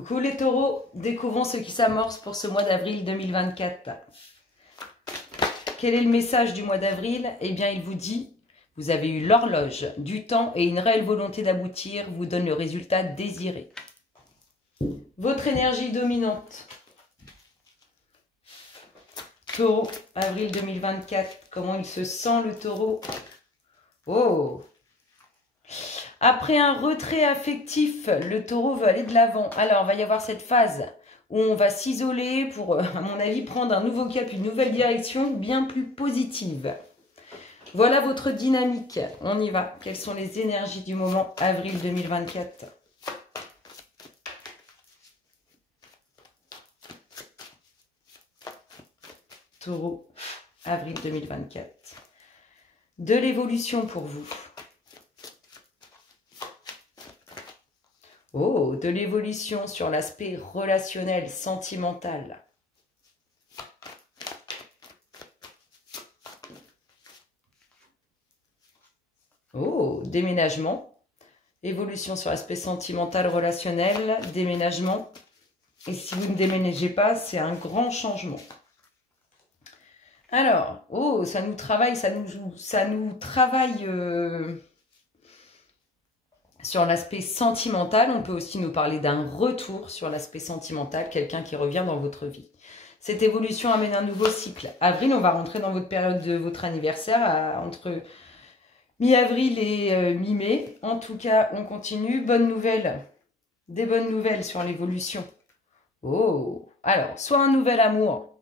Coucou les taureaux, découvrons ce qui s'amorce pour ce mois d'avril 2024. Quel est le message du mois d'avril? Eh bien, il vous dit, vous avez eu l'horloge du temps et une réelle volonté d'aboutir vous donne le résultat désiré. Votre énergie dominante. Taureau, avril 2024. Comment il se sent le taureau? Oh! Après un retrait affectif, le taureau veut aller de l'avant. Alors, il va y avoir cette phase où on va s'isoler pour, à mon avis, prendre un nouveau cap, une nouvelle direction bien plus positive. Voilà votre dynamique. On y va. Quelles sont les énergies du moment, avril 2024? Taureau, avril 2024. De l'évolution pour vous. Oh, de l'évolution sur l'aspect relationnel, sentimental. Oh, déménagement. Évolution sur l'aspect sentimental, relationnel, déménagement. Et si vous ne déménagez pas, c'est un grand changement. Alors, oh, ça nous travaille, ça nous travaille... Sur l'aspect sentimental, on peut aussi nous parler d'un retour sur l'aspect sentimental, quelqu'un qui revient dans votre vie. Cette évolution amène un nouveau cycle. Avril, on va rentrer dans votre période de votre anniversaire, entre mi-avril et mi-mai. En tout cas, on continue. Bonne nouvelle, des bonnes nouvelles sur l'évolution. Oh, alors, soit un nouvel amour,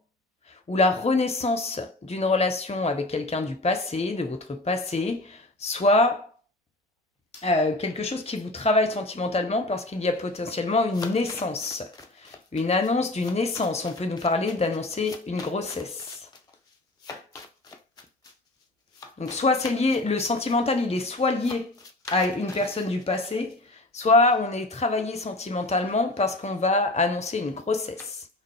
ou la renaissance d'une relation avec quelqu'un du passé, de votre passé, soit... quelque chose qui vous travaille sentimentalement parce qu'il y a potentiellement une naissance, une annonce d'une naissance. On peut nous parler d'annoncer une grossesse. Donc soit c'est lié, le sentimental il est soit lié à une personne du passé, soit on est travaillé sentimentalement parce qu'on va annoncer une grossesse.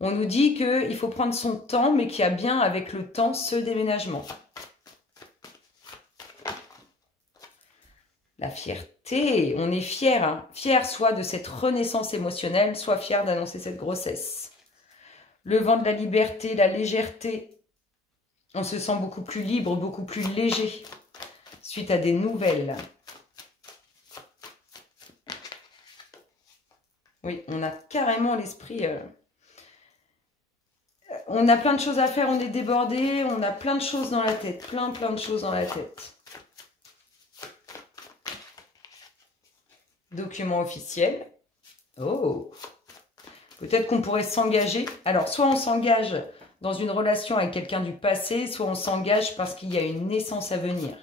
On nous dit qu'il faut prendre son temps mais qu'il y a bien avec le temps ce déménagement. La fierté, on est fier, hein, fier soit de cette renaissance émotionnelle, soit fier d'annoncer cette grossesse. Le vent de la liberté, la légèreté, on se sent beaucoup plus libre, beaucoup plus léger suite à des nouvelles. Oui, on a carrément l'esprit... on a plein de choses à faire, on est débordé, on a plein de choses dans la tête, plein de choses dans la tête. Document officiel. Oh, peut-être qu'on pourrait s'engager. Alors, soit on s'engage dans une relation avec quelqu'un du passé, soit on s'engage parce qu'il y a une naissance à venir.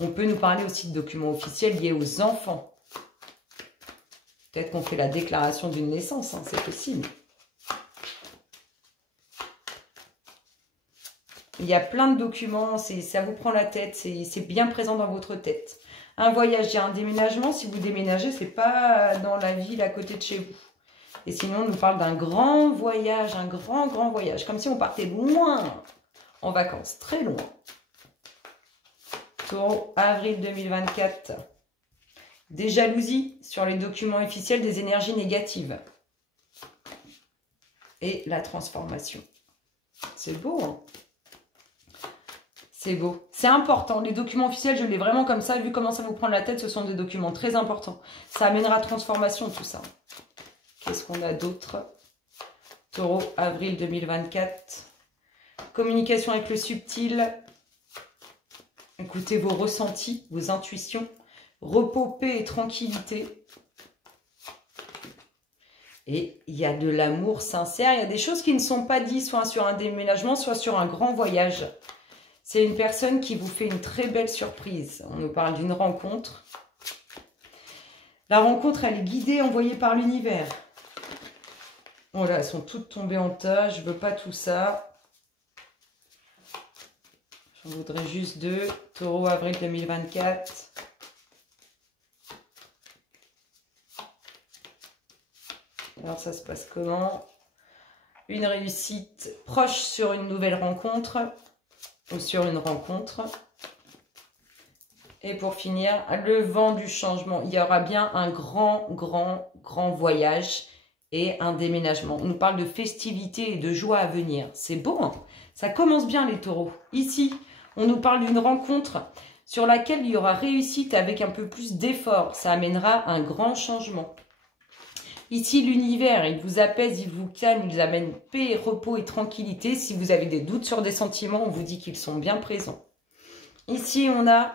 On peut nous parler aussi de documents officiels liés aux enfants. Peut-être qu'on fait la déclaration d'une naissance, hein, c'est possible. Il y a plein de documents, ça vous prend la tête, c'est bien présent dans votre tête. Un voyage, il y a un déménagement. Si vous déménagez, ce n'est pas dans la ville à côté de chez vous. Et sinon, on nous parle d'un grand voyage, un grand voyage. Comme si on partait loin en vacances, très loin. Taureau, avril 2024. Des jalousies sur les documents officiels, des énergies négatives. Et la transformation. C'est beau, hein? C'est beau. C'est important. Les documents officiels, je l'ai vraiment comme ça. Vu comment ça vous prend la tête, ce sont des documents très importants. Ça amènera transformation, tout ça. Qu'est-ce qu'on a d'autre? Taureau, avril 2024. Communication avec le subtil. Écoutez vos ressentis, vos intuitions. Repos, paix et tranquillité. Et il y a de l'amour sincère. Il y a des choses qui ne sont pas dites, soit sur un déménagement, soit sur un grand voyage. C'est une personne qui vous fait une très belle surprise. On nous parle d'une rencontre. La rencontre, elle est guidée, envoyée par l'univers. Oh là, elles sont toutes tombées en tas. Je ne veux pas tout ça. J'en voudrais juste deux. Taureau, avril 2024. Alors, ça se passe comment? Une réussite proche sur une nouvelle rencontre. Ou sur une rencontre. Et pour finir, le vent du changement. Il y aura bien un grand voyage et un déménagement. On nous parle de festivités et de joie à venir. C'est beau, hein? Ça commence bien les taureaux. Ici, on nous parle d'une rencontre sur laquelle il y aura réussite avec un peu plus d'effort. Ça amènera un grand changement. Ici, l'univers, il vous apaise, il vous calme, il vous amène paix, repos et tranquillité. Si vous avez des doutes sur des sentiments, on vous dit qu'ils sont bien présents. Ici, on a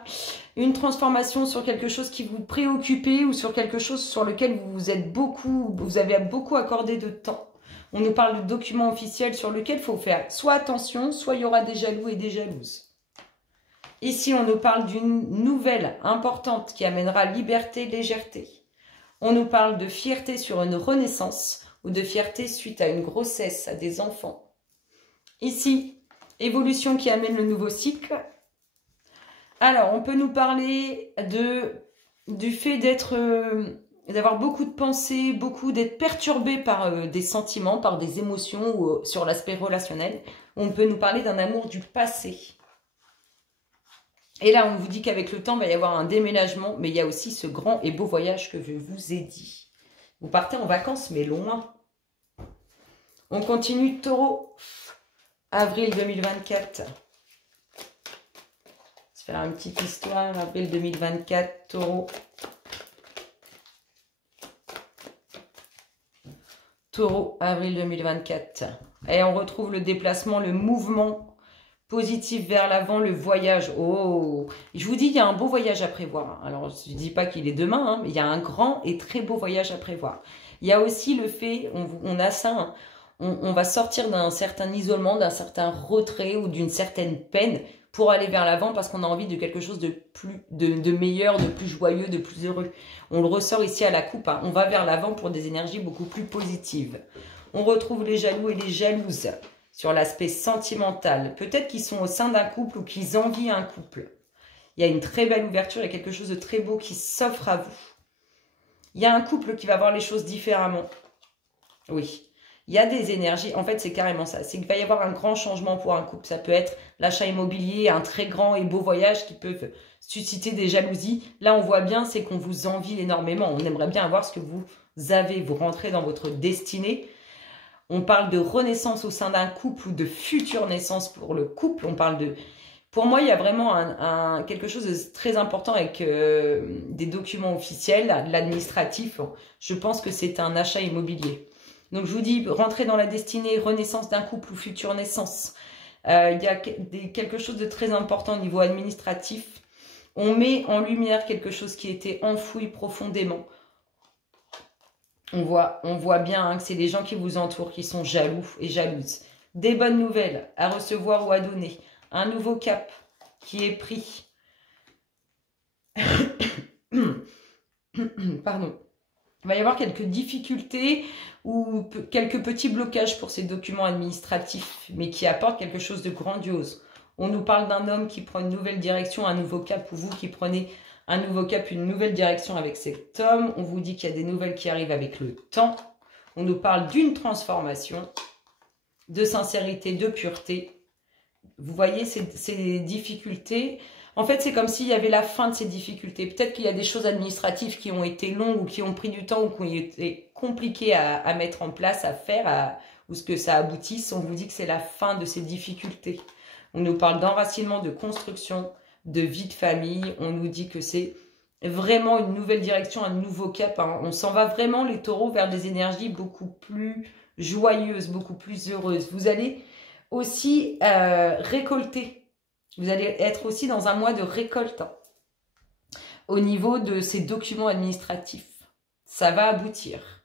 une transformation sur quelque chose qui vous préoccupe ou sur quelque chose sur lequel vous avez beaucoup accordé de temps. On nous parle de documents officiels sur lequel il faut faire soit attention, soit il y aura des jaloux et des jalouses. Ici, on nous parle d'une nouvelle importante qui amènera liberté, légèreté. On nous parle de fierté sur une renaissance ou de fierté suite à une grossesse, à des enfants. Ici, évolution qui amène le nouveau cycle. Alors, on peut nous parler du fait d'avoir beaucoup de pensées, d'être perturbé par des sentiments, par des émotions ou sur l'aspect relationnel. On peut nous parler d'un amour du passé. Et là, on vous dit qu'avec le temps, il va y avoir un déménagement, mais il y a aussi ce grand et beau voyage que je vous ai dit. Vous partez en vacances, mais loin. On continue, taureau, avril 2024. Faire une petite histoire, avril 2024, taureau. Taureau, avril 2024. Et on retrouve le déplacement, le mouvement positif vers l'avant, le voyage. Oh, je vous dis, il y a un beau voyage à prévoir. Alors, je ne dis pas qu'il est demain, hein, mais il y a un grand et très beau voyage à prévoir. Il y a aussi le fait, on a ça, hein, on va sortir d'un certain isolement, d'un certain retrait ou d'une certaine peine pour aller vers l'avant parce qu'on a envie de quelque chose de meilleur, de plus joyeux, de plus heureux. On le ressort ici à la coupe. Hein. On va vers l'avant pour des énergies beaucoup plus positives. On retrouve les jaloux et les jalouses sur l'aspect sentimental. Peut-être qu'ils sont au sein d'un couple ou qu'ils envient un couple. Il y a une très belle ouverture, il y a quelque chose de très beau qui s'offre à vous. Il y a un couple qui va voir les choses différemment. Oui. Il y a des énergies, en fait c'est carrément ça, c'est qu'il va y avoir un grand changement pour un couple. Ça peut être l'achat immobilier, un très grand et beau voyage qui peut susciter des jalousies. Là on voit bien, c'est qu'on vous envie énormément, on aimerait bien avoir ce que vous avez, vous rentrez dans votre destinée. On parle de renaissance au sein d'un couple ou de future naissance pour le couple. On parle de... Pour moi, il y a vraiment quelque chose de très important avec des documents officiels, de l'administratif. Je pense que c'est un achat immobilier. Donc, je vous dis, rentrer dans la destinée, renaissance d'un couple ou future naissance. Il y a quelque chose de très important au niveau administratif. On met en lumière quelque chose qui était enfoui profondément. On voit bien hein, que c'est les gens qui vous entourent qui sont jaloux et jalouses. Des bonnes nouvelles à recevoir ou à donner. Un nouveau cap qui est pris. Pardon. Il va y avoir quelques difficultés ou quelques petits blocages pour ces documents administratifs, mais qui apportent quelque chose de grandiose. On nous parle d'un homme qui prend une nouvelle direction, un nouveau cap, ou vous qui prenez un nouveau cap, une nouvelle direction avec cet homme. On vous dit qu'il y a des nouvelles qui arrivent avec le temps. On nous parle d'une transformation, de sincérité, de pureté. Vous voyez ces difficultés. En fait, c'est comme s'il y avait la fin de ces difficultés. Peut-être qu'il y a des choses administratives qui ont été longues ou qui ont pris du temps ou qui ont été compliquées à mettre en place, à faire, ou ce que ça aboutisse. On vous dit que c'est la fin de ces difficultés. On nous parle d'enracinement, de construction, de vie de famille. On nous dit que c'est vraiment une nouvelle direction, un nouveau cap. Hein. On s'en va vraiment, les taureaux, vers des énergies beaucoup plus joyeuses, beaucoup plus heureuses. Vous allez aussi récolter. Vous allez être aussi dans un mois de récolte au niveau de ces documents administratifs. Ça va aboutir.